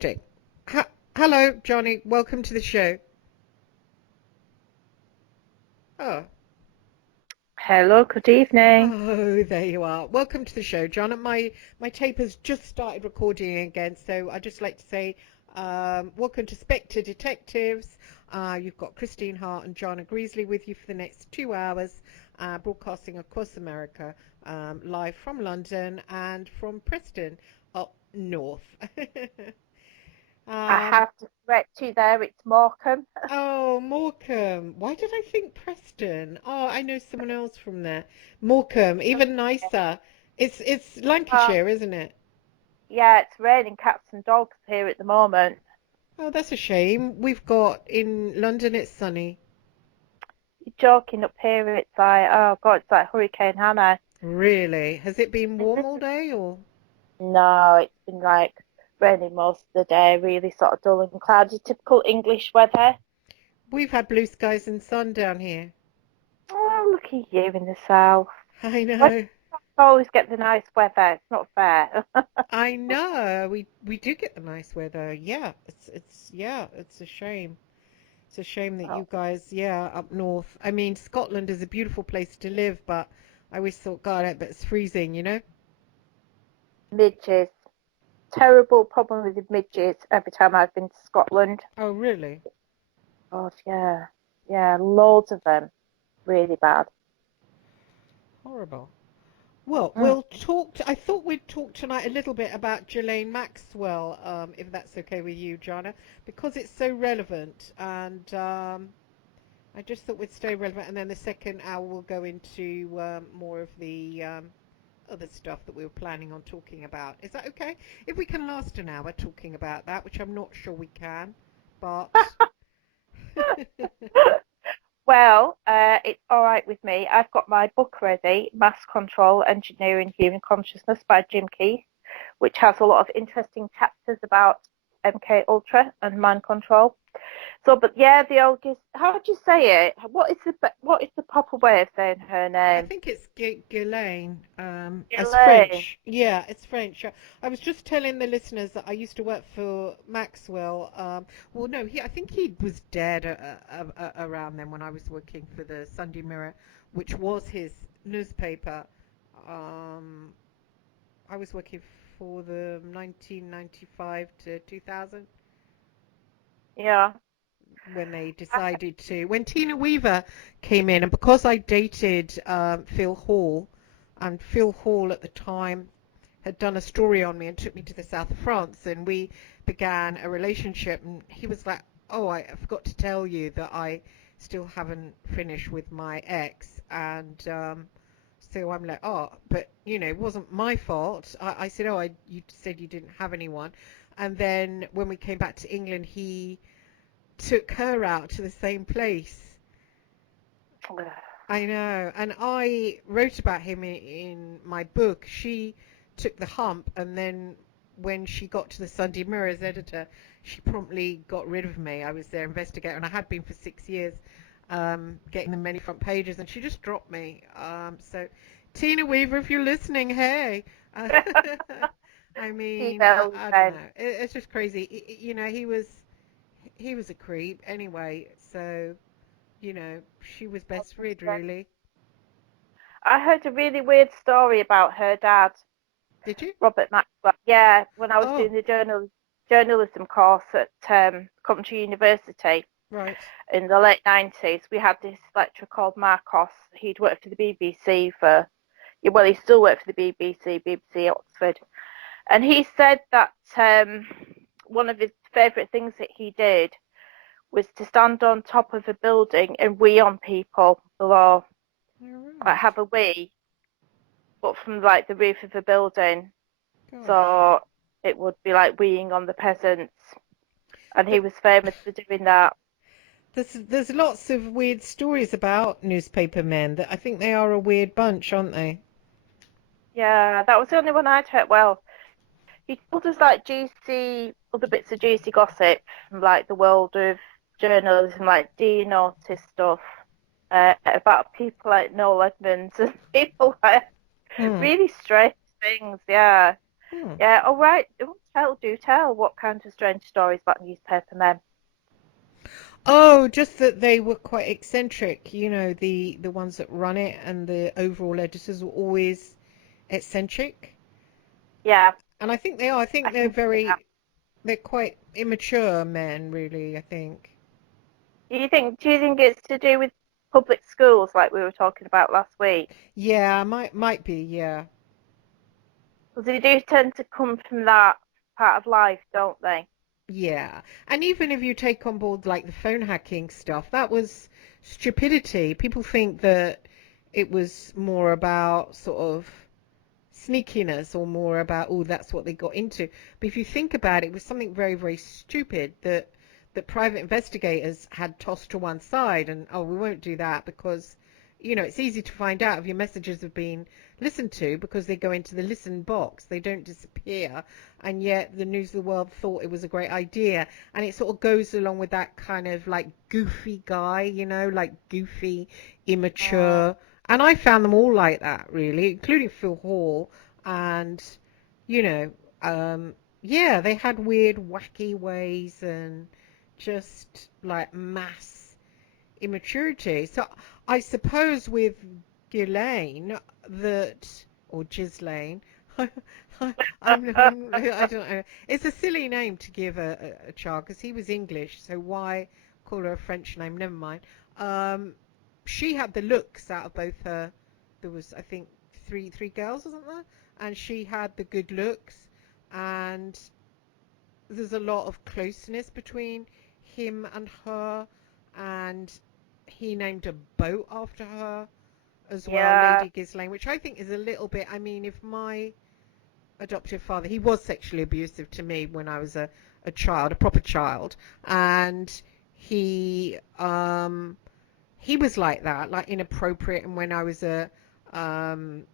Jake. Hello, Johnny. Welcome to the show. Oh, Hello, good evening. oh, there you are. Welcome to the show, John. My tape has just started recording again, so I'd just like to say, welcome to Spectre Detectives. You've got Christine Hart and Joanna Greasley with you for the next 2 hours, broadcasting across America, live from London and from Preston up north. I um, have to correct you there, it's Morecambe. Oh, Morecambe. Why did I think Preston? Oh, I know someone else from there. Morecambe, even nicer. It's Well, Lancashire, isn't it? yeah, it's raining cats and dogs here at the moment. Oh, that's a shame. We've got in London it's sunny. You're joking, up here it's like, oh God, it's like Hurricane Hannah. Really? Has it been And warm this all is, day or? no, it's been like raining most of the day, really sort of dull and cloudy, typical English weather. We've had blue skies and sun down here. Oh, look at you in the south. I Why do know. you always get the nice weather? It's not fair. I know. We do get the nice weather. Yeah, it's a shame. It's a shame that Oh, you guys, yeah, up north. I mean, Scotland is a beautiful place to live, but I always thought, God, I bet it's freezing, you know? midges. Terrible problem with the midges every time I've been to Scotland. Oh, really? God, yeah. Yeah, loads of them. Really bad. Horrible. Well, Mm. I thought we'd talk tonight a little bit about Ghislaine Maxwell, if that's okay with you, Jana, because it's so relevant, and I just thought we'd stay relevant, and then the second hour we'll go into more of the other stuff that we were planning on talking about. Is that okay? If we can last an hour talking about that, which I'm not sure we can, but Well, it's all right with me. I've got my book ready, Mass Control, Engineering Human Consciousness by Jim Keith, which has a lot of interesting chapters about MK Ultra and mind control. So, but yeah, the oldest. How would you say it? What is the proper way of saying her I name? think it's Ghislaine. As Elaine. French. Yeah, it's French. I was just telling the listeners that I used to work for Maxwell. Well, no, I think he was dead around then when I was working for the Sunday Mirror, which was his newspaper. Um, I was working for the 1995 to 2000 Yeah. when they decided to when Tina Weaver came in, and because I dated Phil Hall, and Phil Hall at the time had done a story on me and took me to the south of France, and we began a relationship, and he was like, oh, I forgot to tell you that I still haven't finished with my ex. And so I'm like, oh, but it wasn't my fault. I said, oh, you said you didn't have anyone. And then when we came back to England, he took her out to the same place. I know, and I wrote about him in my book. She took the hump, and then when she got to the Sunday Mirror as editor, she promptly got rid of me. I was their investigator, and I had been for 6 years, getting the many front pages, and she just dropped me. So, Tina Weaver, if you're listening, hey. Uh, I mean, Female I don't event. know. It's just crazy. He was a creep anyway. So she was best rid, really. I heard a really weird story about her dad, Did you? Robert Maxwell. Yeah, when I was Oh, doing the journalism course at Coventry University right. in the late 90s, we had this lecturer called Marcos. He'd worked for the BBC for, well, he still worked for the BBC Oxford. And he said that one of his favourite things that he did was to stand on top of a building and wee on people below, All like right. have a wee, but from like the roof of a building. Gosh. So it would be like weeing on the peasants. And he But was famous for doing that. there's lots of weird stories about newspaper men that I think they are a weird bunch, aren't they? Yeah, that was the only one I'd heard. Well, he told us like juicy, other bits of juicy gossip from like the world of journalism, like do you notice stuff about people like Noel Edmonds and people like Hmm. really strange things. Yeah. Hmm. Yeah. All right. Do tell. What kind of strange stories about newspaper men? Oh, just that they were quite eccentric. You know, the ones that run it and the overall editors were always eccentric. Yeah, And I think they are. I I think can see that. they're quite immature men, really, I think. Do you think it's to do with public schools like we were talking about last week? Yeah, might be, yeah. Because they do tend to come from that part of life, don't they? Yeah. And even if you take on board like the phone hacking stuff, that was stupidity. People think that it was more about sort of sneakiness or more about, oh, that's what they got into. But if you think about it, it was something very, very stupid that private investigators had tossed to one side, and oh, we won't do that because, you know, it's easy to find out if your messages have been listened to because they go into the listen box. They don't disappear. And yet the News of the World thought it was a great idea. And it sort of goes along with that kind of like goofy guy, you know, like goofy, Mm. immature. And I found them all like that, really, including Phil Hall. And, you know, yeah, they had weird, wacky ways and just like mass immaturity. So I suppose with Ghislaine that, or Ghislaine, I don't know. It's a silly name to give a child because he was English, so why call her a French name? Never mind. Um, she had the looks out of both her. There was, I think, three girls or something, and she had the good looks, and there's a lot of closeness between him and her, and he named a boat after her as well, Yeah, Lady Ghislaine, which I think is a little bit. I mean, if my adoptive father, he was sexually abusive to me when I was a child, a proper child, and he he was like that, like inappropriate. And when I was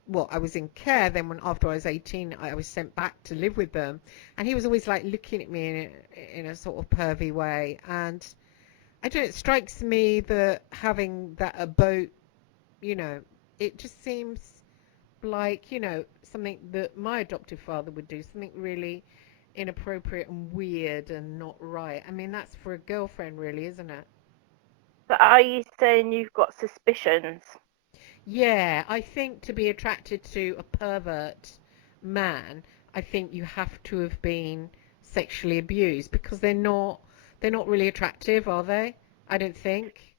well, I was in care. Then when after I was 18, I was sent back to live with them, and he was always like looking at me in a sort of pervy way. And I don't know, it strikes me that having that a boat, you know, it just seems like, you know, something that my adoptive father would do, something really inappropriate and weird and not right. I mean, that's for a girlfriend, really, isn't it? but are you saying you've got suspicions? Yeah, I think to be attracted to a pervert man, I think you have to have been sexually abused because they're not really attractive, are they? I don't think.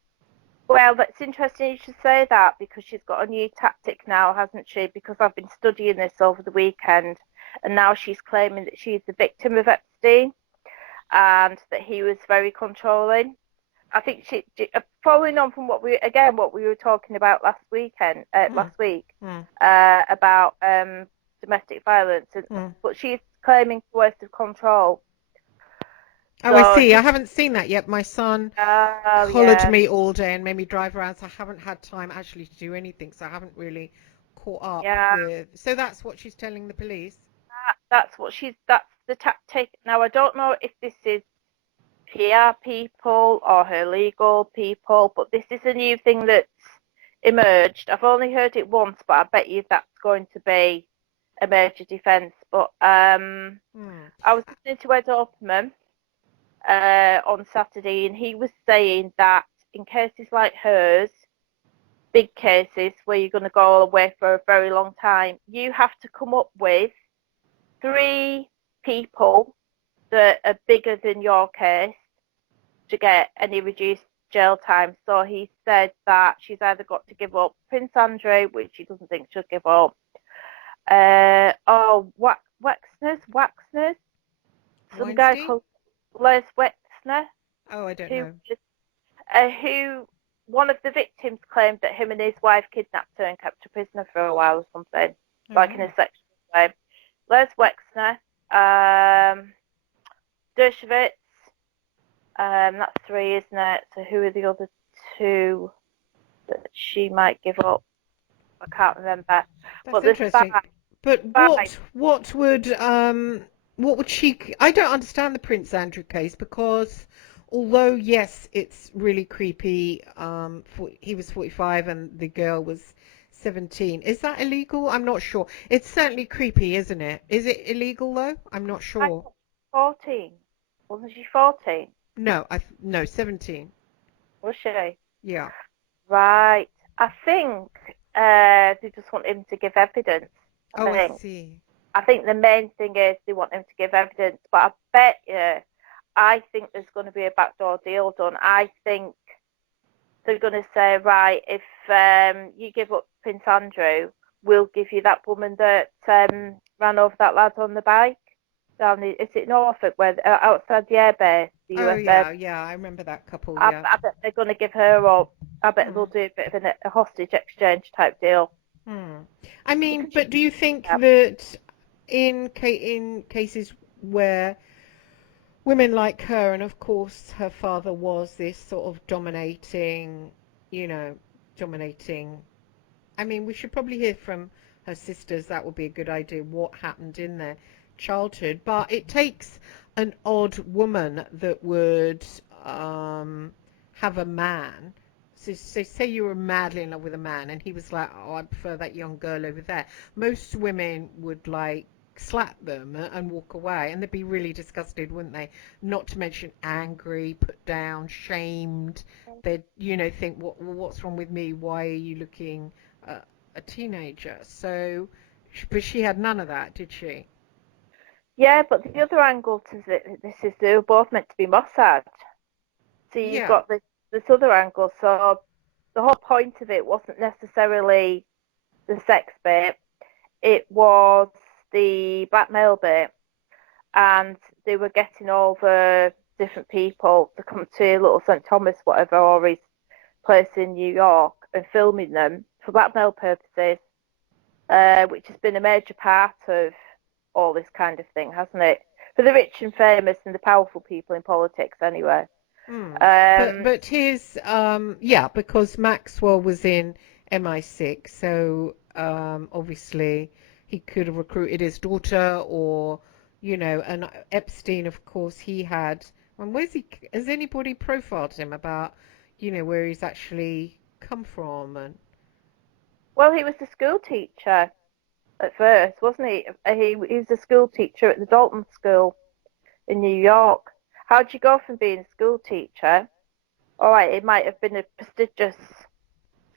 Well, that's interesting you should say that because she's got a new tactic now, hasn't she? Because I've been studying this over the weekend, and now she's claiming that she's the victim of Epstein and that he was very controlling. I think following on from what we were talking about Hmm. last week, Hmm. about domestic violence, Hmm. but she's claiming coercive control. Oh, I So see. I she, haven't seen that yet. My son oh collared yeah, me all day and made me drive around, so I haven't had time actually to do anything. So I haven't really caught up yeah, with. So that's what she's telling the police. that's the tactic. Now I don't know if this is PR people or her legal people, but this is a new thing that's emerged. I've only heard it once, but I bet you that's going to be a major defence. But Hmm. I was listening to Ed Opperman on Saturday, and he was saying that in cases like hers, big cases where you're going to go away for a very long time, you have to come up with three people that are bigger than your case to get any reduced jail time. So he said that she's either got to give up Prince Andrew, which she doesn't think she'll give up, Waxner's, some guy Weinstein? called Les Wexner, Oh, I don't who know. who one of the victims claimed that him and his wife kidnapped her and kept her prisoner for a while or something, Oh, like in a wow. sexual way. Les Wexner, Dershowitz, that's three, isn't it? So who are the other two that she might give up? I can't remember. That's But there's interesting. But five. what would she? I don't understand the Prince Andrew case because although yes, it's really creepy. He was 45 and the girl was 17. Is that illegal? I'm not sure. It's certainly creepy, isn't it? Is it illegal though? I'm not I'm sure. 14. Wasn't she 14? No, no, 17. Was she? Yeah. Right. I think they just want him to give evidence. Oh, I see. I think the main thing is they want him to give evidence, but I bet you, I think there's going to be a backdoor deal done. I think they're going to say, right, if you give up Prince Andrew, we'll give you that woman that ran over that lad on the bike down the, is it Norfolk, where outside the airbase, the Oh, US air. yeah, I remember that couple, I, yeah. I bet they're going to give her up. I bet they'll Mm. do a bit of a hostage exchange type deal. I mean, Because but do you think that in cases where women like her, and of course her father was this sort of dominating, you know, dominating. I mean, we should probably hear from her sisters. That would be a good idea. What happened in their childhood? But it takes an odd woman that would have a man. So say you were madly in love with a man, and he was like, "Oh, I prefer that young girl over there." Most women would like slap them and walk away, and they'd be really disgusted, wouldn't they? Not to mention angry, put down, shamed. They'd, you know, think, what's wrong with me? Why are you looking a teenager? So, but she had none of that, did she? yeah, but the other angle to this is they were both meant to be Mossad. So you've Yeah. got this other angle. So the whole point of it wasn't necessarily the sex bit; it was the blackmail bit, and they were getting all the different people to come to Little St Thomas, whatever, or his place in New York, and filming them for blackmail purposes, which has been a major part of all this kind of thing, hasn't it? For the rich and famous and the powerful people in politics, anyway. Mm. Um, But his yeah, because Maxwell was in MI6, so obviously he could have recruited his daughter, or you know, and Epstein, of course, he had. And where's he? Has anybody profiled him about, you know, where he's actually come from? And well, he was a school teacher at first, wasn't he? He was a school teacher at the Dalton School in New York. How'd you go from being a school teacher? All right, it might have been a prestigious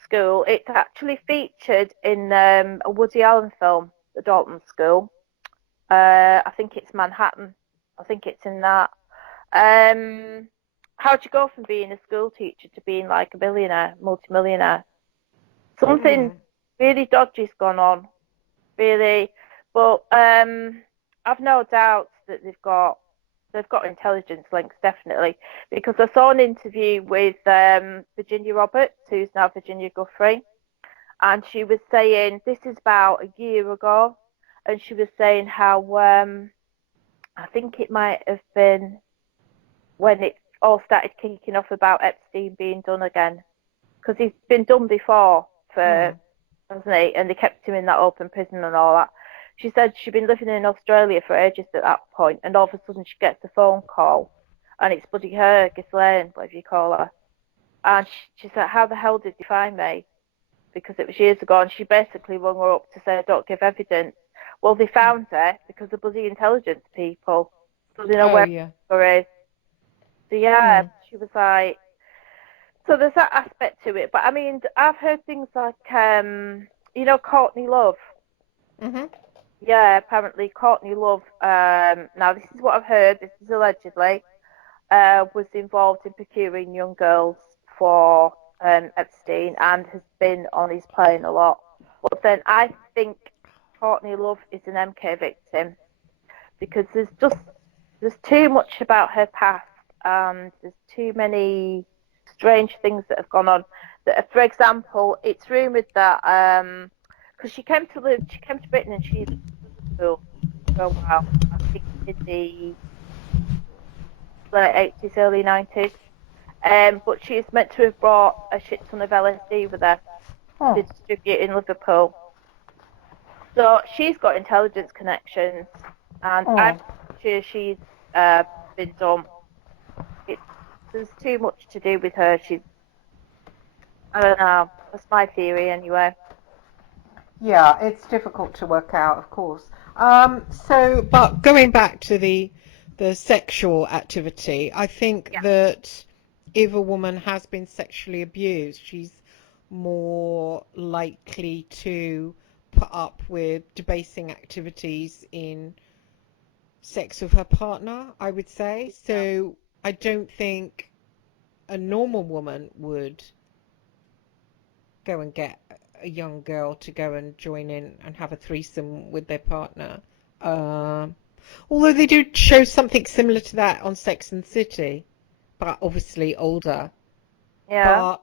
school. It's actually featured in a Woody Allen film, The Dalton School. I think it's Manhattan. I think it's in that. Um, how'd you go from being a school teacher to being like a billionaire, multimillionaire? Something mm, really dodgy's gone on, really. But I've no doubt that they've got intelligence links, definitely, because I saw an interview with Virginia Roberts, who's now Virginia Guthrie, and she was saying this is about a year ago, and she was saying how I think it might have been when it all started kicking off about Epstein being done again, because he's been done before for, mm. hasn't he? And they kept him in that open prison and all that. She said she'd been living in Australia for ages at that point, and all of a sudden she gets a phone call, and it's bloody her, Ghislaine, whatever you call her. And she said, "How the hell did you find me?" Because it was years ago, and she basically rung her up to say, "Don't give evidence." Well, they found her because of bloody intelligence people, so they know Oh where yeah. her is. So yeah, Mm. she was like, so there's that aspect to it. But I mean, I've heard things like, Courtney Love. Mhm. Yeah, apparently Courtney Love. Now this is what I've heard. This is allegedly was involved in procuring young girls for Epstein and has been on his plane a lot. But then I think Courtney Love is an MK victim because there's too much about her past and there's too many strange things that have gone on. That, for example, it's rumored that because she came to Britain and she lived in Liverpool for a while. I think in the late 80s, early 90s. But she's meant to have brought a shit ton of LSD with her to Oh. distribute in Liverpool. So she's got intelligence connections, and I'm Oh. sure she's been done. It, there's too much to do with her. I don't know. That's my theory anyway. Yeah, it's difficult to work out, of course. So, but going back to the the sexual activity. I think Yeah. that if a woman has been sexually abused, she's more likely to put up with debasing activities in sex with her partner, I would say. Yeah. So I don't think a normal woman would go and get a young girl to go and join in and have a threesome with their partner. Although they do show something similar to that on Sex and the City, but obviously older. Yeah.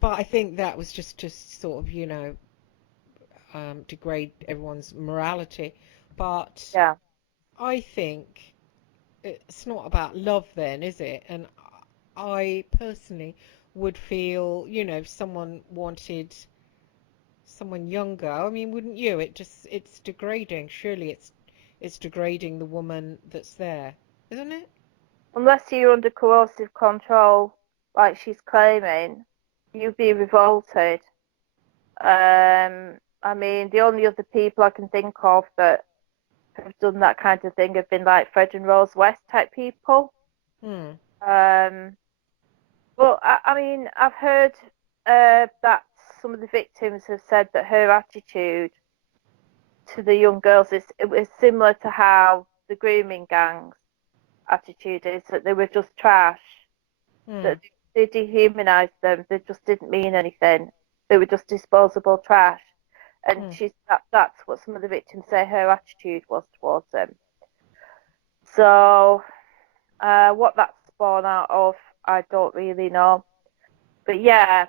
But I think that was just to sort of, degrade everyone's morality. But Yeah. I think it's not about love then, is it? And I personally would feel, if someone wanted someone younger, I mean, wouldn't you? It's degrading. Surely it's degrading the woman that's there, isn't it? Unless you're under coercive control, like she's claiming, you'd be revolted. I mean, the only other people I can think of that have done that kind of thing have been like Fred and Rose West type people. Hmm. Um, but I mean, I've heard that some of the victims have said that her attitude to the young girls it was similar to how the grooming gangs attitude is, that they were just trash, Hmm. that they dehumanized them, they just didn't mean anything, they were just disposable trash. And Hmm. that's what some of the victims say her attitude was towards them. So what that's born out of, I don't really know. But yeah,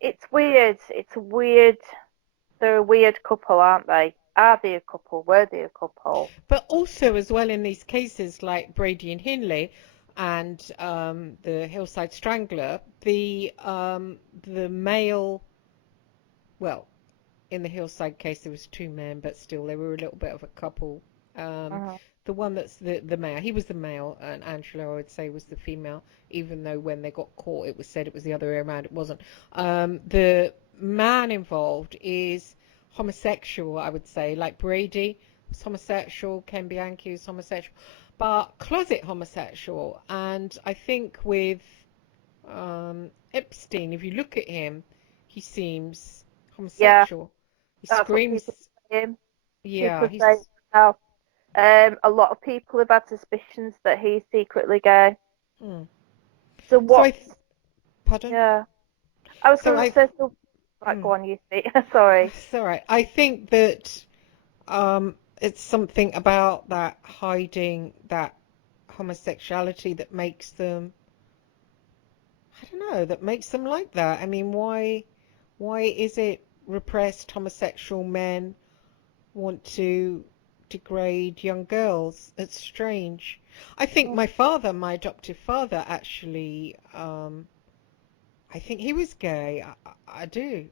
it's weird. It's a weird. They're a weird couple, aren't they? Are they a couple? Were they a couple? But also, as well, in these cases like Brady and Hindley and the Hillside Strangler, the male, well, in the Hillside case there was two men, but still they were a little bit of a couple. Um, Mhm. the one that's the male, he was the male, and Angela, I would say, was the female, even though when they got caught it was said it was the other way around. It wasn't. The man involved is homosexual, I would say, like Brady was homosexual, Ken Bianchi was homosexual, but closet homosexual. And I think with Epstein, if you look at him, he seems Yeah, homosexual. He that's what screams, people say. yeah, People say he's. now. A lot of people have had suspicions that he's secretly gay. Hmm. So So what? pardon? Yeah, I was So going to I, say so. Right, mm, go on, you speak. Sorry. sorry, I think that it's something about that hiding that homosexuality that makes them, I don't know, that makes them like that. I mean, why is it repressed homosexual men want to degrade young girls? It's strange. I think my father, my adoptive father, actually, I think he was gay. I do.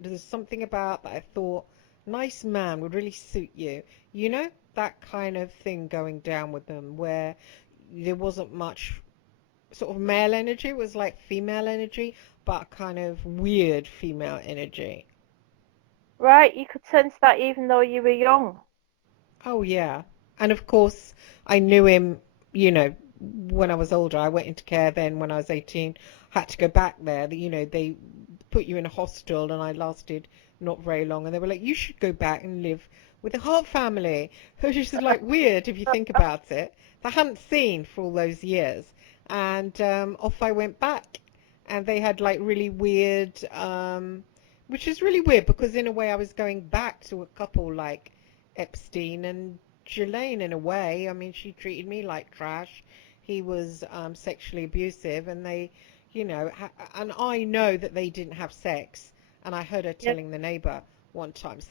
There's something about that I thought, nice man would really suit you. You know, that kind of thing going down with them where there wasn't much sort of male energy. It was like female energy, but kind of weird female energy. Right, you could sense that even though you were young. Oh yeah. And of course, I knew him, when I was older. I went into care then when I was 18. Had to go back there. They put you in a hostel and I lasted not very long. And they were like, you should go back and live with the Hart family. Which is like weird if you think about it. I hadn't seen for all those years. And off I went back. And they had like really weird, which is really weird because in a way I was going back to a couple like Epstein and Ghislaine in a way. I mean, she treated me like trash. He was sexually abusive, and and I know that they didn't have sex, and I heard her Yeah. telling the neighbor one time. So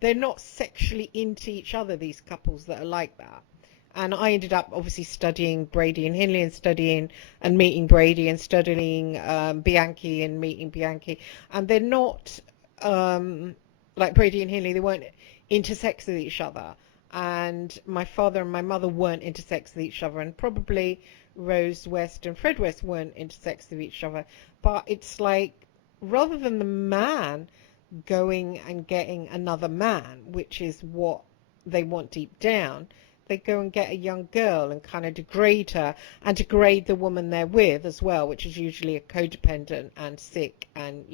they're not sexually into each other. These couples that are like that. And I ended up obviously studying Brady and Hindley and studying and meeting Brady and studying Bianchi and meeting Bianchi. And they're not like Brady and Hindley, they weren't intersex with each other. And my father and my mother weren't intersex with each other. And probably Rose West and Fred West weren't intersex with each other. But it's like, rather than the man going and getting another man, which is what they want deep down, they go and get a young girl and kind of degrade her and degrade the woman they're with as well, which is usually a codependent and sick and,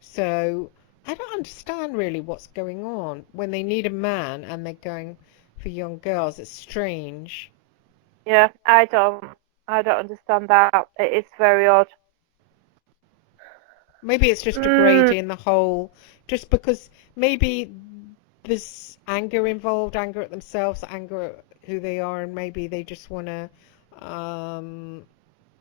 So I don't understand really what's going on when they need a man and they're going for young girls. It's strange. Yeah, I don't understand that. It is very odd. Maybe it's just degrading the whole, just because maybe there's anger involved, anger at themselves, anger at who they are, and maybe they just want to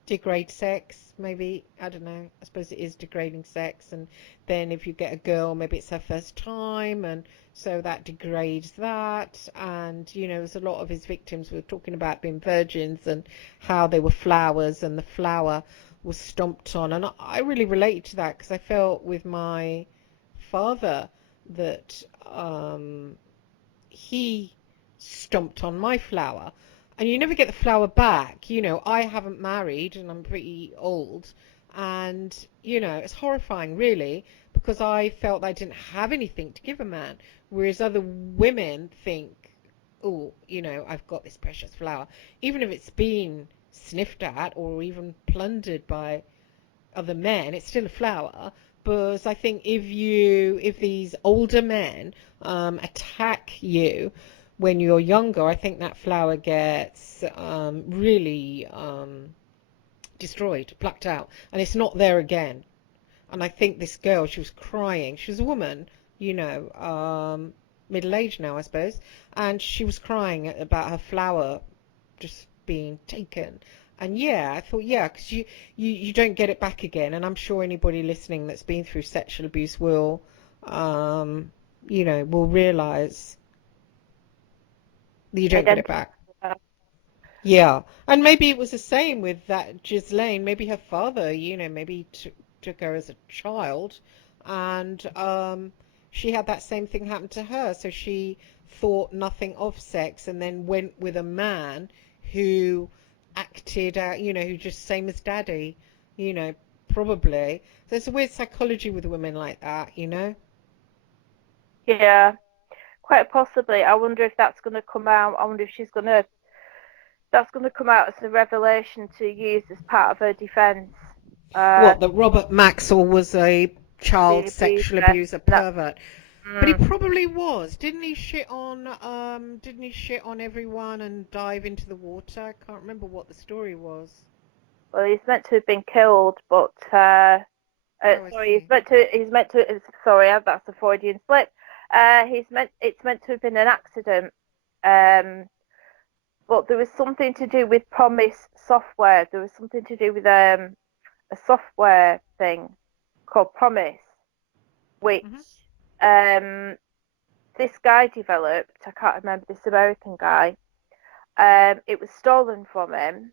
degrade sex. Maybe, I don't know. I suppose it is degrading sex, and then if you get a girl, maybe it's her first time, and so that degrades that. And there's a lot of his victims were talking about being virgins and how they were flowers, and the flower was stomped on. And I really related to that because I felt with my father that he stomped on my flower, and you never get the flower back. I haven't married and I'm pretty old, and it's horrifying really, because I felt I didn't have anything to give a man, whereas other women think, oh, I've got this precious flower, even if it's been sniffed at or even plundered by other men, it's still a flower. But I think if these older men attack you when you're younger, I think that flower gets really destroyed, plucked out, and it's not there again. And I think this girl, she was crying. She was a woman, middle-aged now, I suppose, and she was crying about her flower just being taken. And yeah, I thought, yeah, because you don't get it back again. And I'm sure anybody listening that's been through sexual abuse will, will realise that you don't get it back. Yeah, and maybe it was the same with that Ghislaine. Maybe her father, maybe took her as a child, and she had that same thing happen to her. So she thought nothing of sex, and then went with a man who acted out, who just same as daddy, probably. There's a weird psychology with women like that. Yeah, quite possibly. I wonder if that's going to come out. I wonder if that's going to come out as a revelation to use as part of her defence. What, that Robert Maxwell was a child sexual abuser pervert? But he probably was. Didn't he shit on everyone and dive into the water? I can't remember what the story was. Well, he's meant to have been killed, but sorry, sorry, that's a Freudian slip. It's meant to have been an accident. But there was something to do with Promise software. There was something to do with a software thing called Promise, which this guy developed. I can't remember, this American guy. It was stolen from him.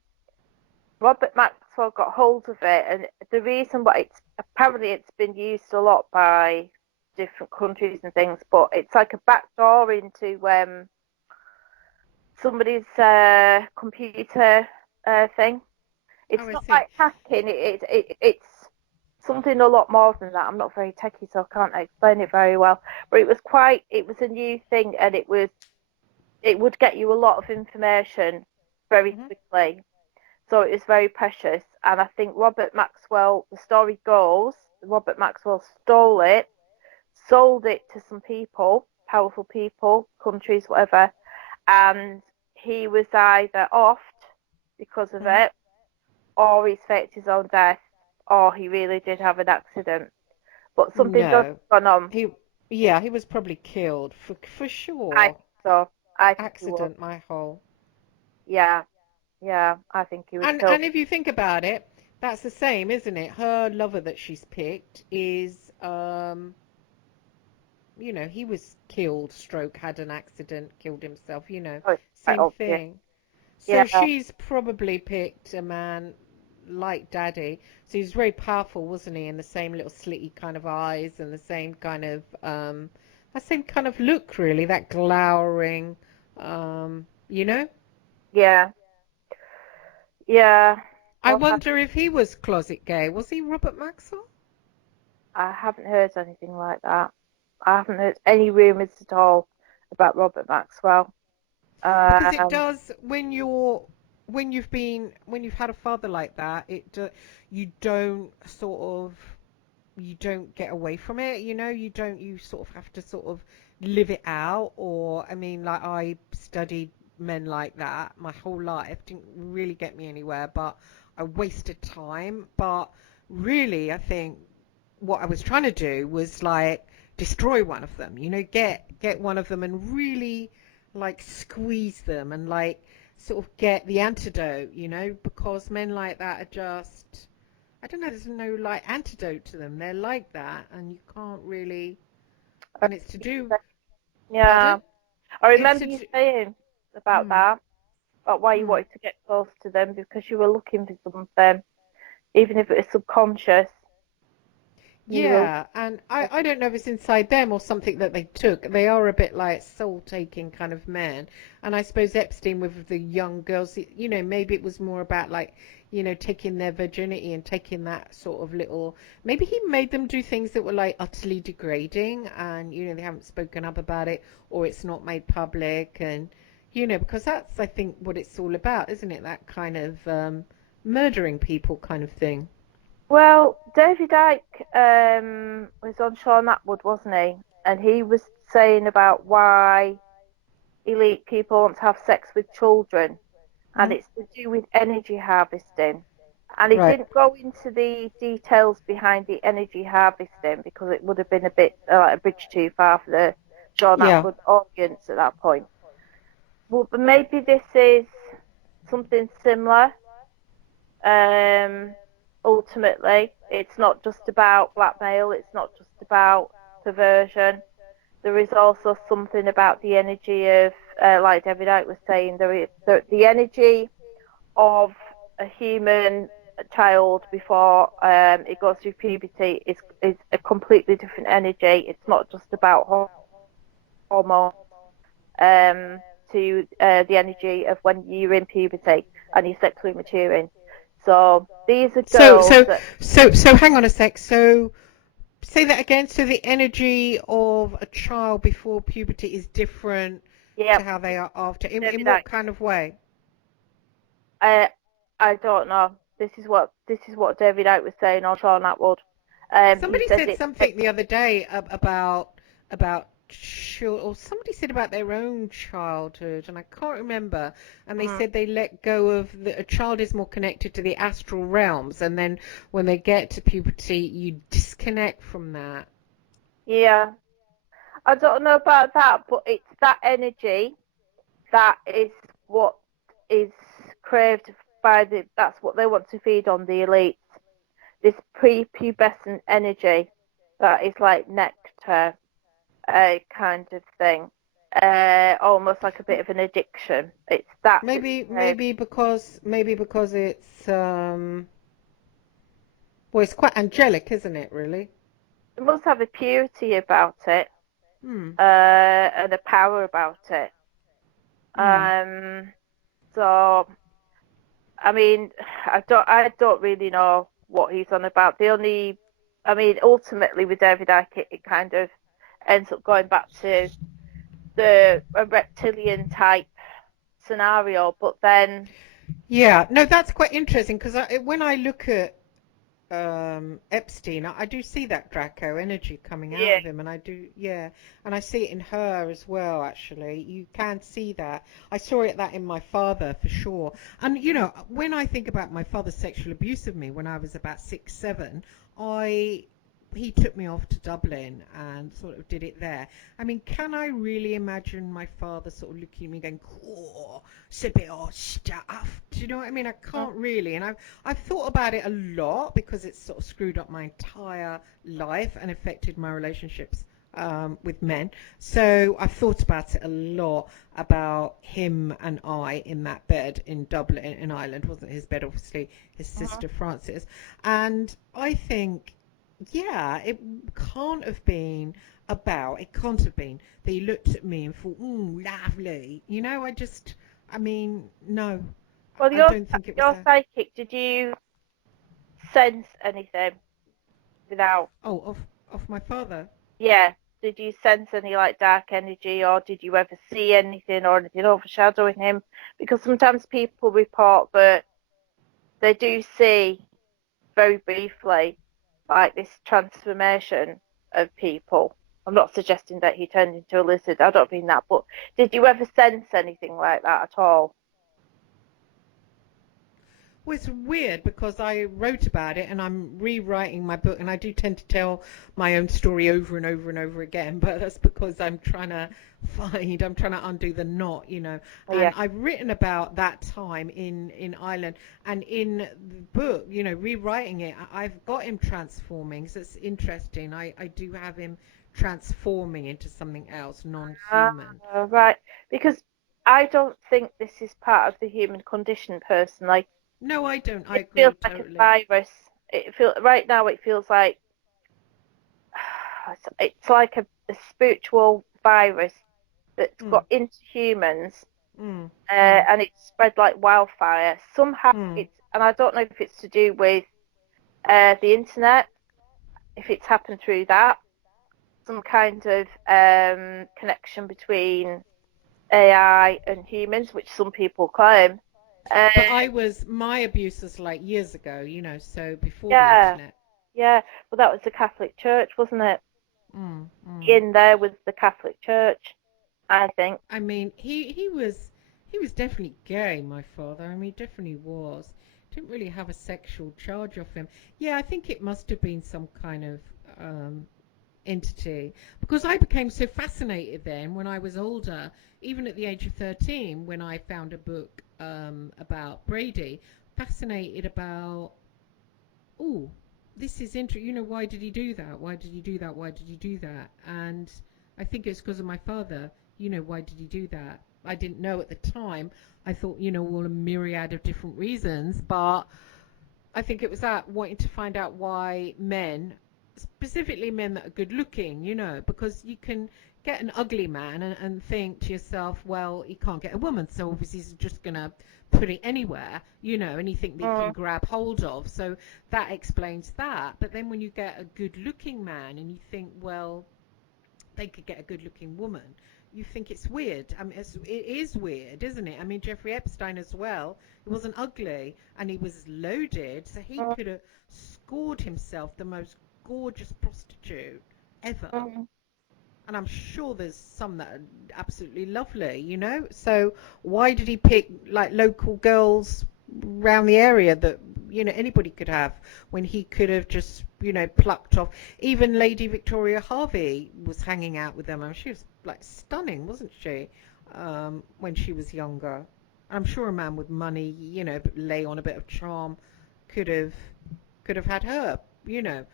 Robert Maxwell got hold of it, and the reason why it's been used a lot by different countries and things, but it's like a backdoor into somebody's computer thing. It's not like hacking. It's something a lot more than that. I'm not very techy, so I can't explain it very well. But it was a new thing, and it would get you a lot of information very quickly. So it was very precious. And I think Robert Maxwell, the story goes, Robert Maxwell stole it, sold it to some people, powerful people, countries, whatever, and he was either offed because of it, or he's faked his own death, or he really did have an accident. But something does gone on. He was probably killed for sure. I think accident, my whole. Yeah, I think he was killed. And if you think about it, that's the same, isn't it? Her lover that she's picked is, he was killed, had an accident, killed himself, same thing. So she's probably picked a man like Daddy. So he was very powerful, wasn't he? And the same little slitty kind of eyes and the same kind of look, really, that glowering, Yeah. I wonder if he was closet gay. Was he Robert Maxwell? I haven't heard anything like that. I haven't heard any rumours at all. about Robert Maxwell. Because it Um, does when you've had a father like that, you don't sort of you don't get away from it, you sort of have to sort of live it out. Or I mean, like, I studied men like that my whole life, didn't really get me anywhere, but I wasted time. But really, I think what I was trying to do was like destroy one of them, get one of them and really like squeeze them and like sort of get the antidote, because men like that are just, I don't know, there's no like antidote to them. They're like that, and you can't really, and it's to do, yeah, pardon? I It's remember to you do, saying about mm, that, about why you mm. wanted to get close to them because you were looking for something, even if it was subconscious. You were. Yeah, and I don't know if it's inside them or something that they took. They are a bit like soul-taking kind of men. And I suppose Epstein with the young girls, maybe it was more about like, taking their virginity and taking that sort of little, maybe he made them do things that were like utterly degrading, and, they haven't spoken up about it, or it's not made public. And, because that's, I think, what it's all about, isn't it? That kind of murdering people kind of thing. Well, David Icke was on Sean Atwood, wasn't he? And he was saying about why elite people want to have sex with children, and Hmm. it's to do with energy harvesting. And he Right. didn't go into the details behind the energy harvesting because it would have been a bit like a bridge too far for the Sean Yeah. Atwood audience at that point. Well, but maybe this is something similar. Um, Ultimately, it's not just about blackmail. It's not just about perversion. There is also something about the energy of, like David Icke was saying, the energy of a human child before it goes through puberty is a completely different energy. It's not just about hormones to the energy of when you're in puberty and you're sexually maturing. So these are So, girls so, that, so, hang on a sec. So, say that again. So, the energy of a child before puberty is different yeah, to how they are after. In David what Icke. kind of way? I don't know. This is what David Icke was saying on Sean Atwood. He Somebody said said something the other day about or somebody said about their own childhood, and I can't remember. And they mm, said they let go of a child is more connected to the astral realms, and then when they get to puberty, you disconnect from that. yeah. I don't know about that, but it's that energy that is what is craved by that's what they want to feed on the elites. This prepubescent energy that is like nectar, kind of thing. Almost like a bit of an addiction. It's that that's Maybe, craved. maybe because it's well, it's quite angelic, isn't it? Really. It must have a purity about it, Hmm. and a power about it. Hmm. Um, so I mean, I don't really know what he's on about. I mean, ultimately with David Icke, it kind of ends up going back to a reptilian type scenario. But then, Yeah. No, that's quite interesting because when I look at Epstein, I do see that Draco energy coming out yeah, of him, and I do, yeah, and I see it in her as well. Actually, you can see that. I saw that in my father for sure. And when I think about my father's sexual abuse of me when I was about 6, 7, I he took me off to Dublin and sort of did it there. I mean, can I really imagine my father sort of looking at me going, "Cool, it's a bit of stuff." Do you know what I mean? I can't really, and I've thought about it a lot because it's sort of screwed up my entire life and affected my relationships with men. So I've thought about it a lot about him and I in that bed in Dublin, in Ireland. It wasn't his bed, obviously, his mhm. sister Frances. And I think, yeah, it can't have been that he looked at me and thought, lovely. I mean, no, Well, I don't think it was your a. psychic, did you sense anything without? Oh, of my father. Yeah. did you sense any like dark energy, or did you ever see anything or anything overshadowing him? Because sometimes people report that they do see very briefly like this transformation of people. I'm not suggesting that he turned into a lizard. I don't mean that, but did you ever sense anything like that at all? Well, it's weird because I wrote about it and I'm rewriting my book, and I do tend to tell my own story over and over and over again, but that's because I'm trying to undo the knot, you know. And Yeah. I've written about that time in Ireland, and in the book, you know, rewriting it, I've got him transforming. So it's interesting. I do have him transforming into something else, non-human. Right. Because I don't think this is part of the human condition personally. No, I don't. I It agree feels like a totally. virus. Right now it feels like it's like a spiritual virus that's Mm, got into humans, mm, mm, and it's spread like wildfire. Somehow mm. and I don't know if it's to do with the internet, if it's happened through that, some kind of connection between AI and humans, which some people claim. Uh, But my abuse was like years ago, you know, so before the yeah, internet. yeah. Well, that was the Catholic Church, wasn't it? Mm, mm. In there with the Catholic Church, I think. I mean, he was definitely gay, my father. I mean, he definitely was. Didn't really have a sexual charge off him. Yeah, I think it must have been some kind of um, entity, because I became so fascinated then when I was older, even at the age of 13, when I found a book about Brady, fascinated about, oh, this is interesting. You know, why did he do that? Why did he do that? Why did he do that? And I think it's because of my father. You know, why did he do that? I didn't know at the time. I thought, you know, all a myriad of different reasons, but I think it was that, wanting to find out why men, specifically men that are good looking, you know, because you can get an ugly man and think to yourself, well, he can't get a woman, so obviously he's just going to put it anywhere, you know, anything that he can Mm, grab hold of. So that explains that. But then when you get a good looking man and you think, well, they could get a good looking woman, you think it's weird. I mean, it is weird, isn't it? I mean, Jeffrey Epstein as well. He wasn't ugly and he was loaded, so he mm, could have scored himself the most gorgeous prostitute ever. mm. And I'm sure there's some that are absolutely lovely, you know? So why did he pick like local girls around the area that, you know, anybody could have, when he could have just, you know, plucked off? Even Lady Victoria Harvey was hanging out with them, and she was like stunning, wasn't she? When she was younger. I'm sure a man with money, you know, but lay on a bit of charm, could have had her, you know.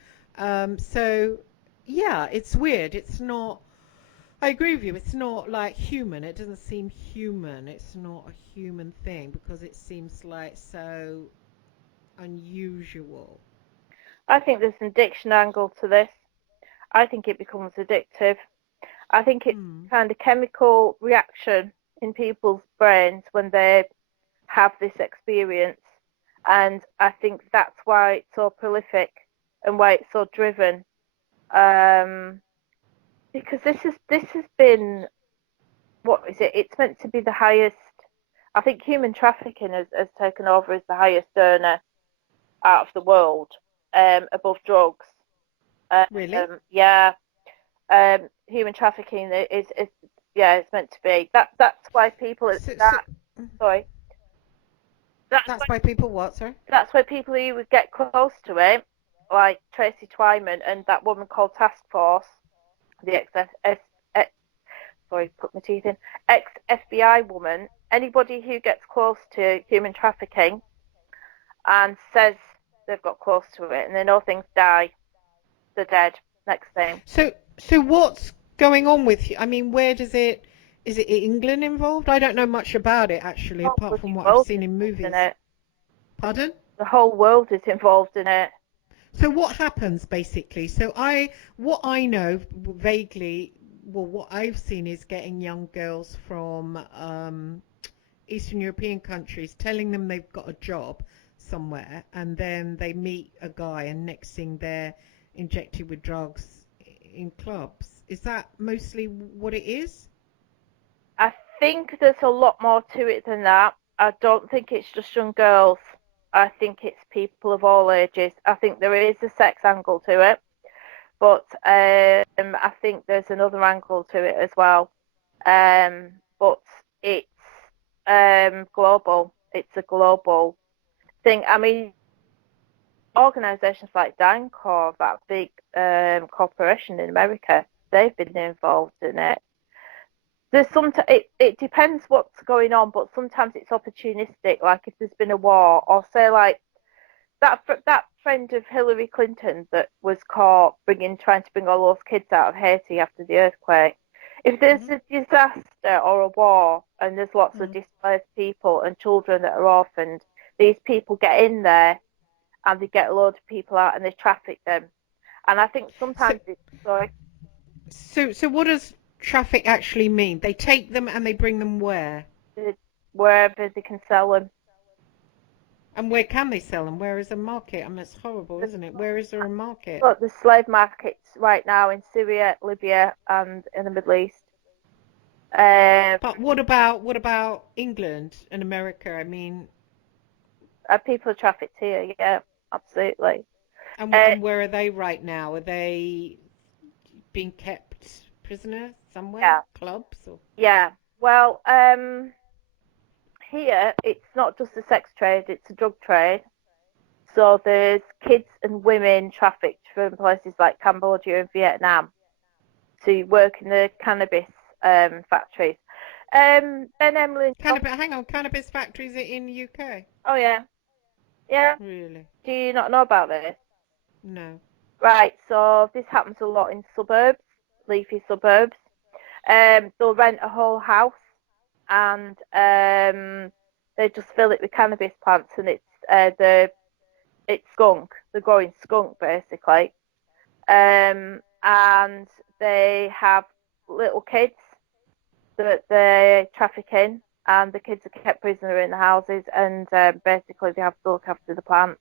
So yeah, it's weird. It's not. I agree with you. It's not like human. It doesn't seem human. It's not a human thing because it seems like so unusual. I think there's an addiction angle to this. I think it becomes addictive. I think it's Hmm. kind of chemical reaction in people's brains when they have this experience. And I think that's why it's so prolific and why it's so driven. Um, because this has been, what is it? It's meant to be the highest. I think human trafficking has taken over as the highest earner out of the world, above drugs. Really? Yeah, human trafficking is yeah, it's meant to be. That's why people So sorry. That's that's why why people what, sorry? that's why people who would get close to it, like Tracy Twyman and that woman called Task Force, the ex sorry, put my teeth in, ex FBI woman. Anybody who gets close to human trafficking and says they've got close to it and they know things die, they're dead. Next thing. So what's going on with you? I mean, where does it? Is it England involved? I don't know much about it actually, The whole apart from bloody what I've world seen is in involved in movies. it. Pardon? The whole world is involved in it. So what happens basically? What I know vaguely, well, what I've seen is getting young girls from Eastern European countries, telling them they've got a job somewhere, and then they meet a guy, and next thing they're injected with drugs in clubs. Is that mostly what it is? I think there's a lot more to it than that. I don't think it's just young girls. I think it's people of all ages. I think there is a sex angle to it, but I think there's another angle to it as well. But it's global. It's a global thing. I mean, organisations like DynCorp, that big corporation in America, they've been involved in it. There's it depends what's going on, but sometimes it's opportunistic. Like if there's been a war, or say like that friend of Hillary Clinton that was caught trying to bring all those kids out of Haiti after the earthquake. If there's a disaster or a war and there's lots of displaced people and children that are orphaned, these people get in there and they get a load of people out and they traffic them. And I think sometimes So what does traffic actually mean? They take them and they bring them where? wherever they can sell them. And where can they sell them? Where is a market? I mean, it's horrible, isn't it? Where is there a market? Look, the slave markets right now in Syria, Libya, and in the Middle East. But what about England and America? I mean, people are trafficked here. Yeah, absolutely. and where are they right now? Are they being kept prisoner somewhere? Yeah. Clubs? Or? Yeah. Well, here it's not just a sex trade; it's a drug trade. So there's kids and women trafficked from places like Cambodia and Vietnam to work in the cannabis factories. Ben Emlyn. Hang on, cannabis factories in the UK? Oh yeah, yeah. Really? Do you not know about this? No. Right. So this happens a lot in suburbs, leafy suburbs. They'll rent a whole house and they just fill it with cannabis plants, and it's skunk. They're growing skunk basically, and they have little kids that they traffic in, and the kids are kept prisoner in the houses, and basically they have to look after the plants.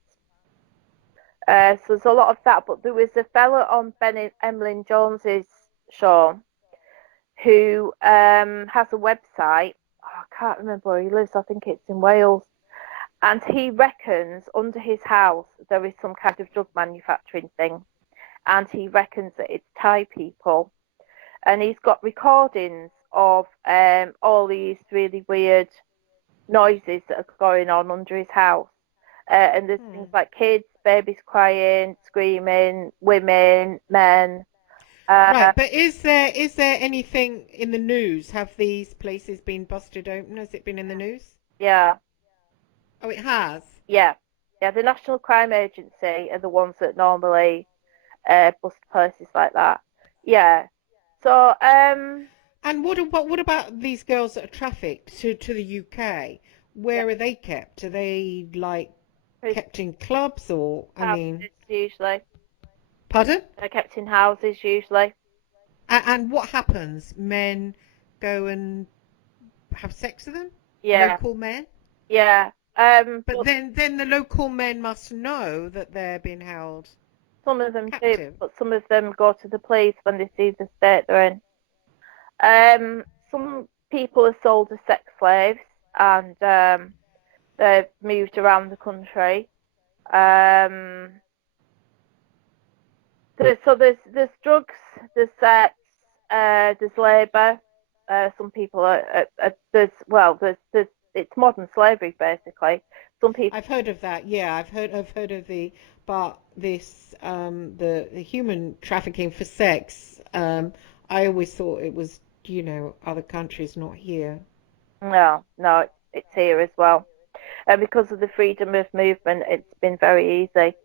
So there's a lot of that, but there was a fella on Ben Emlyn Jones's show who has a website. I can't remember where he lives. I think it's in Wales. And he reckons under his house there is some kind of drug manufacturing thing. And he reckons that it's Thai people. And he's got recordings of all these really weird noises that are going on under his house. And there's things like kids, babies crying, screaming, women, men. Right, but is there anything in the news? Have these places been busted open? Has it been in the news? Yeah. Oh, it has? Yeah. Yeah, the National Crime Agency are the ones that normally bust places like that. Yeah. So, and what about these girls that are trafficked to the UK? Where are they kept? Are they like kept in clubs or usually. Pardon? They're kept in houses usually. And what happens? Men go and have sex with them? Yeah. Local men? Yeah. But then the local men must know that they're being held. Some of them captive. do, but some of them go to the police when they see the state they're in. Some people are sold as sex slaves, and they're moved around the country. So there's drugs, there's sex, there's labour. Some people are it's modern slavery basically. Some people. I've heard of that. Yeah, I've heard of the human trafficking for sex. I always thought it was other countries, not here. No, it's here as well. And because of the freedom of movement, it's been very easy.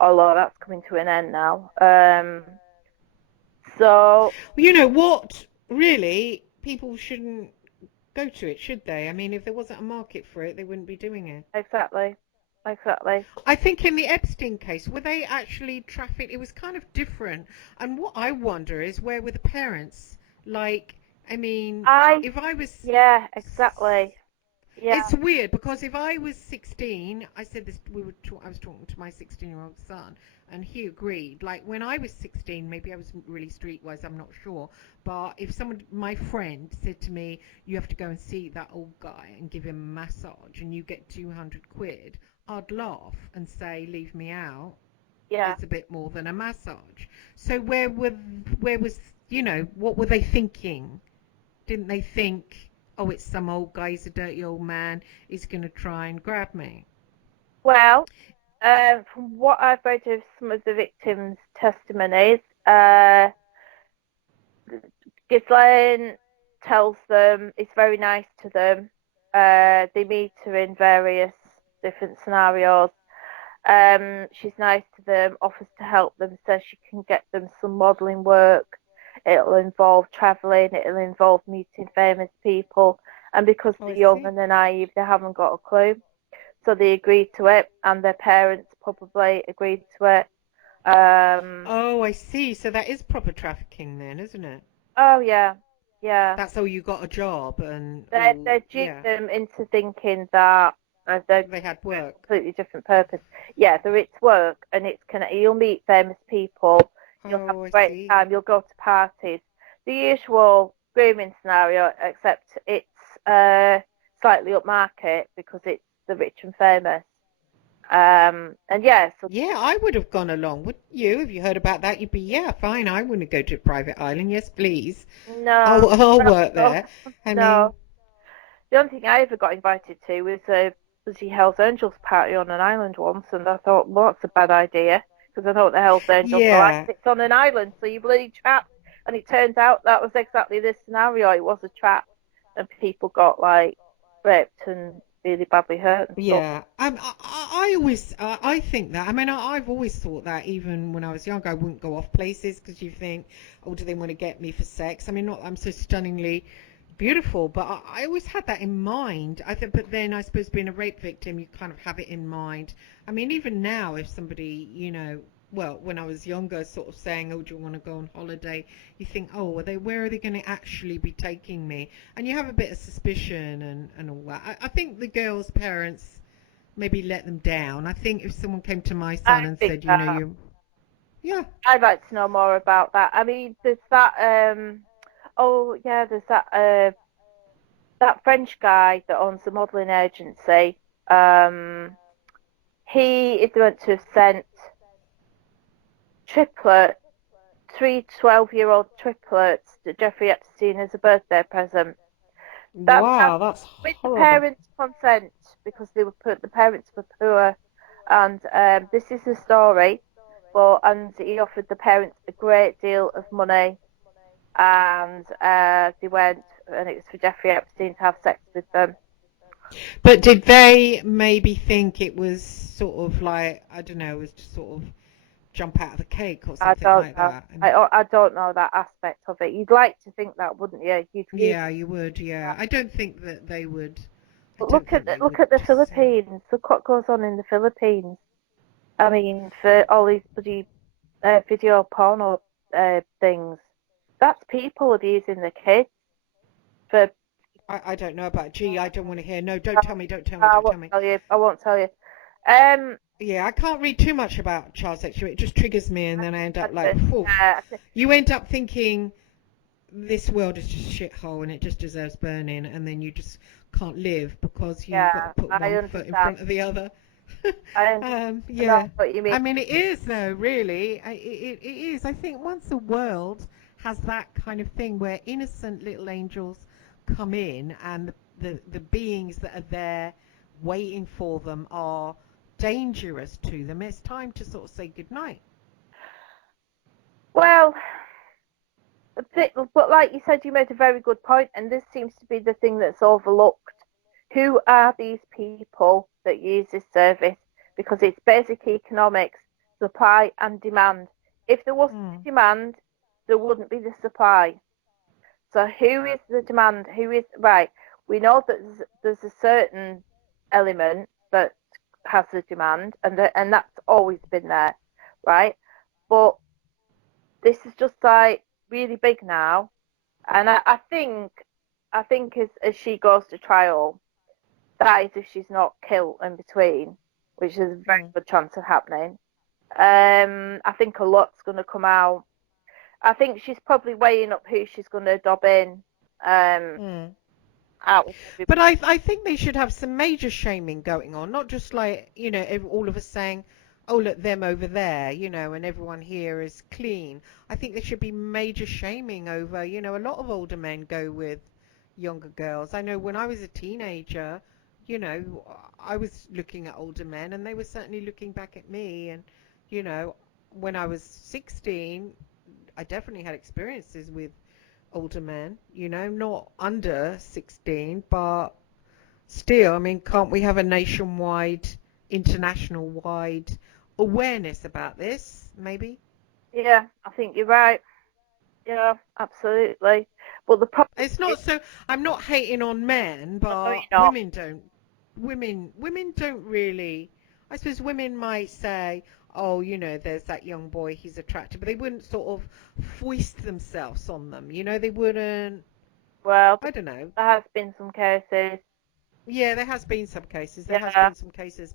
Although that's coming to an end now. So. You know what? Really, people shouldn't go to it, should they? I mean, if there wasn't a market for it, they wouldn't be doing it. Exactly. I think in the Epstein case, were they actually trafficked? It was kind of different. And what I wonder is, where were the parents? Like, I mean, if I was... Yeah, exactly. Yeah. It's weird because if I was 16, I said this. I was talking to my 16-year-old son, and he agreed. Like when I was 16, maybe I was really streetwise. I'm not sure. But if someone, my friend, said to me, "You have to go and see that old guy and give him a massage, and you get 200 quid," I'd laugh and say, "Leave me out. Yeah. It's a bit more than a massage." So where was, what were they thinking? Didn't they think, oh, it's some old guy, he's a dirty old man, he's going to try and grab me? Well, from what I've read of some of the victims' testimonies, Ghislaine tells them it's very nice to them. They meet her in various different scenarios. She's nice to them, offers to help them, says she can get them some modelling work. It'll involve travelling, it'll involve meeting famous people. And because Oh, they're I young see. and they're naive, they haven't got a clue. So they agreed to it, and their parents probably agreed to it. Oh, I see. So that is proper trafficking then, isn't it? Oh yeah, yeah. That's how you got a job and They all, duped yeah, them into thinking that they're they had for a work. completely different purpose. Yeah, it's work, and you'll meet famous people, you'll have Oh, I a great see. time, you'll go to parties. The usual grooming scenario, except it's slightly upmarket because it's the rich and famous. And yeah, so Yeah, I would have gone along, wouldn't you? If you heard about that, you'd be, yeah, fine, I want to go to a private island. Yes, please. no, I'll no, work no, there. I mean, no. The only thing I ever got invited to was a bloody Hells Angels party on an island once, and I thought, well, that's a bad idea because I know what the Hells Angels are like. yeah. It's on an island, so you bloody trapped. And it turns out that was exactly this scenario. It was a trap, and people got like raped and really badly hurt and stuff. Yeah, I always, I think that. I mean, I've always thought that even when I was young, I wouldn't go off places because you think, oh, do they want to get me for sex? I mean, not that I'm so stunningly beautiful, but I always had that in mind. I think, but then I suppose being a rape victim, you kind of have it in mind. I mean, even now, if somebody, well, when I was younger, sort of saying, oh, do you want to go on holiday? You think, oh, where are they going to actually be taking me? And you have a bit of suspicion and all that. I think the girl's parents maybe let them down. I think if someone came to my I son and think said, that yeah, I'd like to know more about that. I mean, there's that. Oh yeah, there's that French guy that owns the modelling agency. Um, he is meant to have sent triplet, three 12-year-old triplets to Jeffrey Epstein as a birthday present. That's wow, that's with the horrible. parents' consent because the parents were poor, and this is the story. And he offered the parents a great deal of money, and they went, and it was for Jeffrey Epstein to have sex with them. But did they maybe think it was sort of like, I don't know, it was just sort of jump out of the cake or I something don't like know. that? And I don't know that aspect of it. You'd like to think that, wouldn't you? You'd really yeah, you would, yeah. that. I don't think that they would. I But don't think they look would at the just say. Philippines. Look what goes on in the Philippines. I mean, for all these bloody video porno things, that's people abusing the kids for. I don't know about. Gee, I don't want to hear. No, don't Uh, tell me. Don't tell me. I Don't won't tell me. tell you. I won't tell you. Um, Yeah, I can't read too much about child sexual. It just triggers me, and then I end I up like, just, whew. uh, I just- You end up thinking this world is just a shithole and it just deserves burning, and then you just can't live because you've got yeah, to put I one foot in understand. front of the other. I understand Yeah, what you mean. I mean it is though, really. It is. I think once the world has that kind of thing where innocent little angels come in and the beings that are there waiting for them are dangerous to them, it's time to sort of say goodnight. Well, but like you said, you made a very good point, and this seems to be the thing that's overlooked. Who are these people that use this service? Because it's basic economics, supply and demand. If there wasn't Hmm. the demand, there wouldn't be the supply. So who is the demand? Who is right? We know that there's a certain element that has the demand, and that's always been there, right? But this is just like really big now, and I think as she goes to trial, That is if she's not killed in between, which is a very good chance of happening. I think a lot's going to come out. I think she's probably weighing up who she's going to dob in. Out. But I think they should have some major shaming going on, not just like, all of us saying, oh, look, them over there, and everyone here is clean. I think there should be major shaming over, a lot of older men go with younger girls. I know when I was a teenager, I was looking at older men and they were certainly looking back at me. And, when I was 16, I definitely had experiences with older men, not under 16, but still, I mean, can't we have a nationwide, international-wide awareness about this, maybe? Yeah, I think you're right. Yeah, absolutely. But the problem It's not so, I'm not hating on men, but women don't really, I suppose women might say, oh, there's that young boy, he's attractive, but they wouldn't sort of foist themselves on them, they wouldn't, well, I don't know. there has been some cases. Yeah, there has been some cases.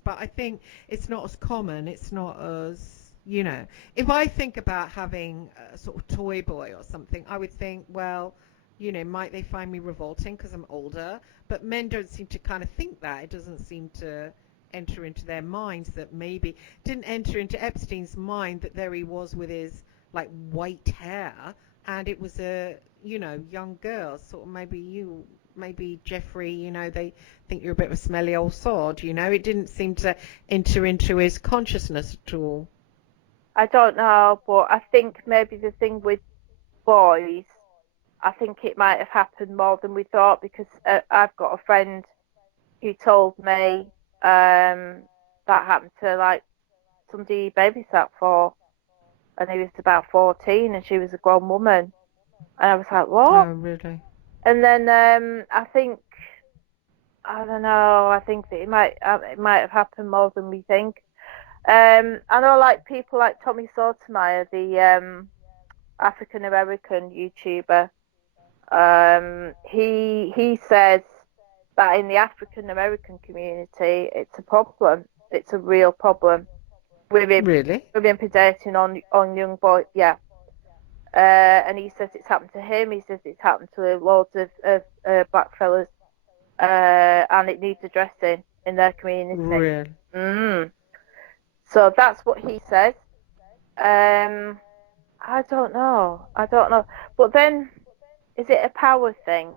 But I think it's not as common. It's not as, if I think about having a sort of toy boy or something, I would think, well, might they find me revolting because I'm older? But men don't seem to kind of think that. It doesn't seem to enter into their minds that maybe didn't enter into Epstein's mind that there he was with his like white hair and it was a, young girl. Sort of maybe Jeffrey, they think you're a bit of a smelly old sod, It didn't seem to enter into his consciousness at all. I don't know, but I think maybe the thing with boys, I think it might have happened more than we thought because I've got a friend who told me that happened to like somebody he babysat for, and he was about 14 and she was a grown woman, and I was like, what? Oh, really? And then I think I don't know. I think that it might have happened more than we think. I know like people like Tommy Sotomayor, the African American YouTuber. He says that in the African American community, it's a problem. It's a real problem. Women predating on young boys. Yeah. And he says it's happened to him. He says it's happened to loads of black fellas, and it needs addressing in their community. Really? So that's what he says. I don't know. But then, is it a power thing?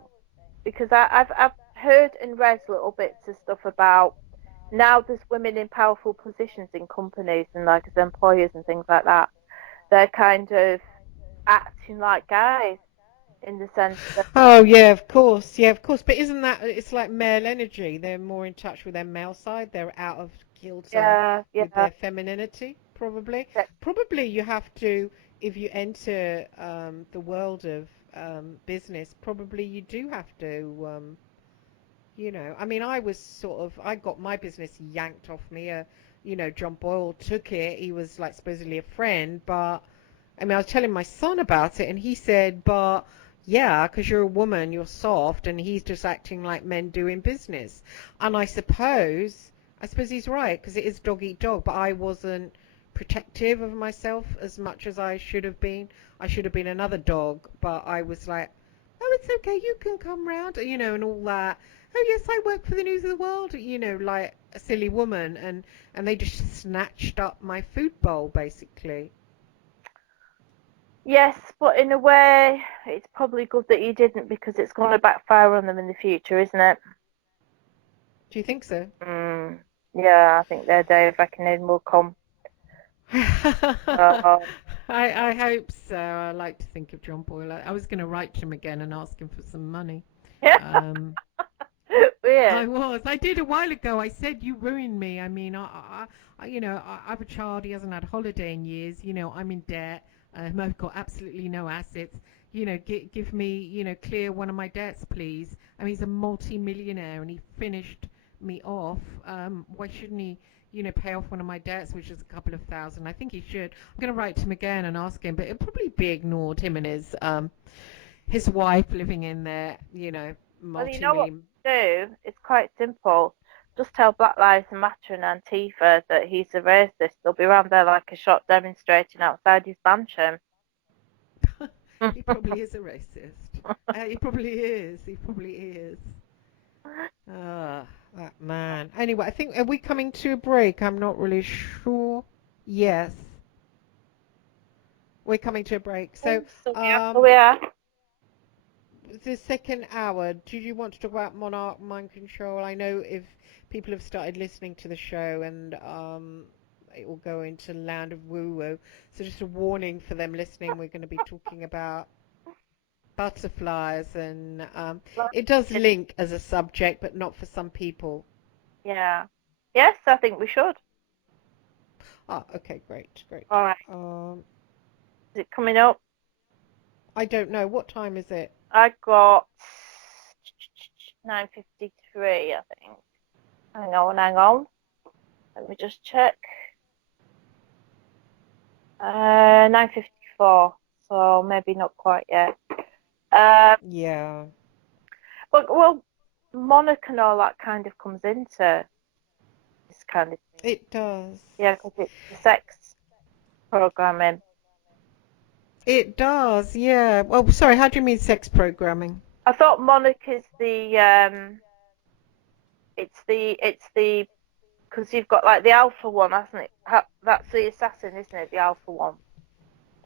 Because I've heard and read little bits of stuff about now there's women in powerful positions in companies and like as employers and things like that. They're kind of acting like guys in the sense that yeah, of course, but isn't that it's like male energy? They're more in touch with their male side. They're out of kilter with their femininity, probably. Probably you have to, if you enter the world of business, probably you do have to I mean, I got my business yanked off me. John Boyle took it. He was like supposedly a friend, but I mean, I was telling my son about it, and he said, but yeah, because you're a woman, you're soft, and he's just acting like men do in business. And I suppose he's right, because it is dog eat dog, but I wasn't protective of myself as much as I should have been. I should have been another dog, but I was like, oh, it's okay, you can come round, and all that. Oh, yes, I work for the News of the World, like a silly woman, and they just snatched up my food bowl, basically. Yes, but in a way, it's probably good that you didn't because it's going to backfire on them in the future, isn't it? Do you think so? Yeah, I think their day of reckoning will come. I hope so. I like to think of John Boyle. I was going to write to him again and ask him for some money. I did a while ago. I said, you ruined me. I mean, I have a child. He hasn't had a holiday in years. I'm in debt. I've got absolutely no assets. Give me, clear one of my debts, please. I mean, he's a multi-millionaire and he finished me off. Why shouldn't he, pay off one of my debts, which is a couple of thousand? I think he should. I'm going to write to him again and ask him, but it'll probably be ignored. Him and his wife living in there, multi-million. do is quite simple. Just tell Black Lives Matter and Antifa that he's a racist. They'll be around there like a shot demonstrating outside his mansion. He probably is a racist. He probably is. He probably is. Ah, that man. Anyway, I think, are we coming to a break? I'm not really sure. Yes, we're coming to a break. So, We are. the second hour, do you want to talk about monarch mind control? I know if people have started listening to the show and it will go into land of woo-woo. So just a warning for them listening, we're going to be talking about butterflies and it does link as a subject, but not for some people. Yeah. Yes, I think we should. Ah, okay, great. All right. Is it coming up? I don't know. What time is it? I got 9:53, I think. Hang on. Let me just check. 9:54, so maybe not quite yet. Yeah. Well, monarch and all that kind of comes into this kind of thing. It does. Yeah, because it's the sex programming. It does, yeah. Well, sorry, how do you mean sex programming? I thought monarch is it's the because you've got like the alpha one, hasn't it? That's the assassin, isn't it? The alpha one.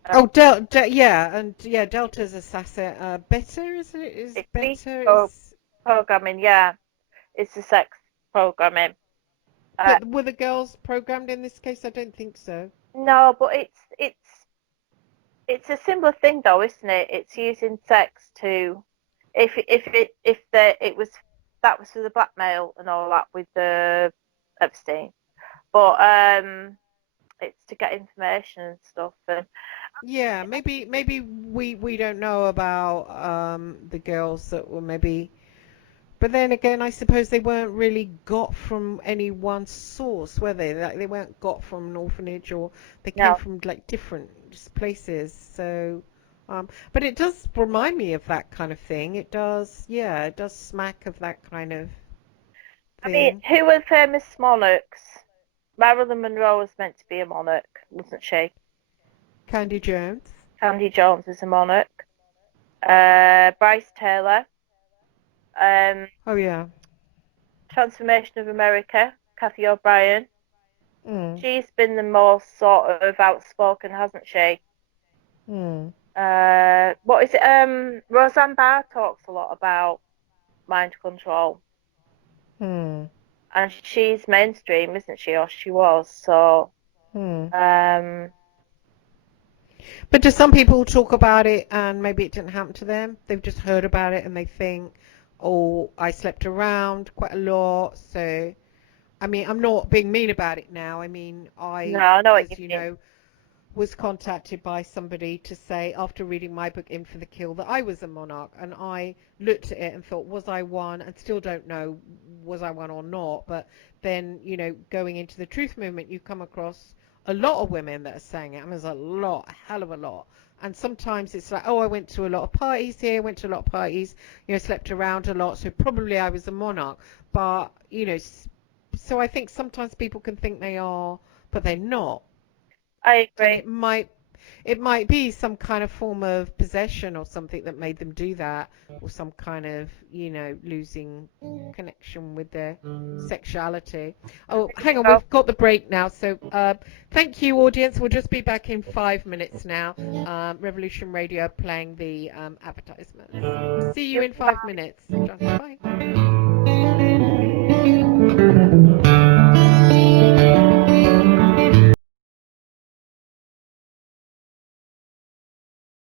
Yeah, Delta's assassin. Beta, is it? Is It's Beta is... programming, yeah. It's the sex programming. But were the girls programmed in this case? I don't think so. No, but it's a similar thing though, isn't it? It's using sex to it was that was for the blackmail and all that with the Epstein, but it's to get information and stuff. And Yeah, maybe we don't know about the girls that were maybe, but then again, I suppose they weren't really got from any one source, were they? Like, they weren't got from an orphanage, or they came from like different places. So, but it does remind me of that kind of thing. It does, yeah, it does smack of that kind of thing. I mean, who were famous monarchs? Marilyn Monroe was meant to be a monarch, wasn't she? Candy Jones. Candy Jones is a monarch. Bryce Taylor. Oh yeah. Transformation of America, Kathy O'Brien. Mm. She's been the most sort of outspoken, hasn't she? Mm. What is it? Roseanne Barr talks a lot about mind control. Mm. And she's mainstream, isn't she? Or she was, so But do some people talk about it and maybe it didn't happen to them? They've just heard about it and they think, oh, I slept around quite a lot. So, I mean, I'm not being mean about it now. I mean, as you know, was contacted by somebody to say, after reading my book In for the Kill, that I was a monarch. And I looked at it and thought, was I one? And still don't know, was I one or not? But then, you know, going into the truth movement, you come across a lot of women that are saying it. I mean, there's a hell of a lot. And sometimes it's like, oh, I went to a lot of parties here, went to a lot of parties, you know, slept around a lot, so probably I was a monarch. But, you know, so I think sometimes people can think they are, but they're not. I agree. And it might be some kind of form of possession or something that made them do that, or some kind of, you know, losing connection with their sexuality. Oh, hang on, we've got the break now. So thank you, audience. We'll just be back in 5 minutes now. Revolution Radio playing the advertisement. See you in 5 minutes. Bye.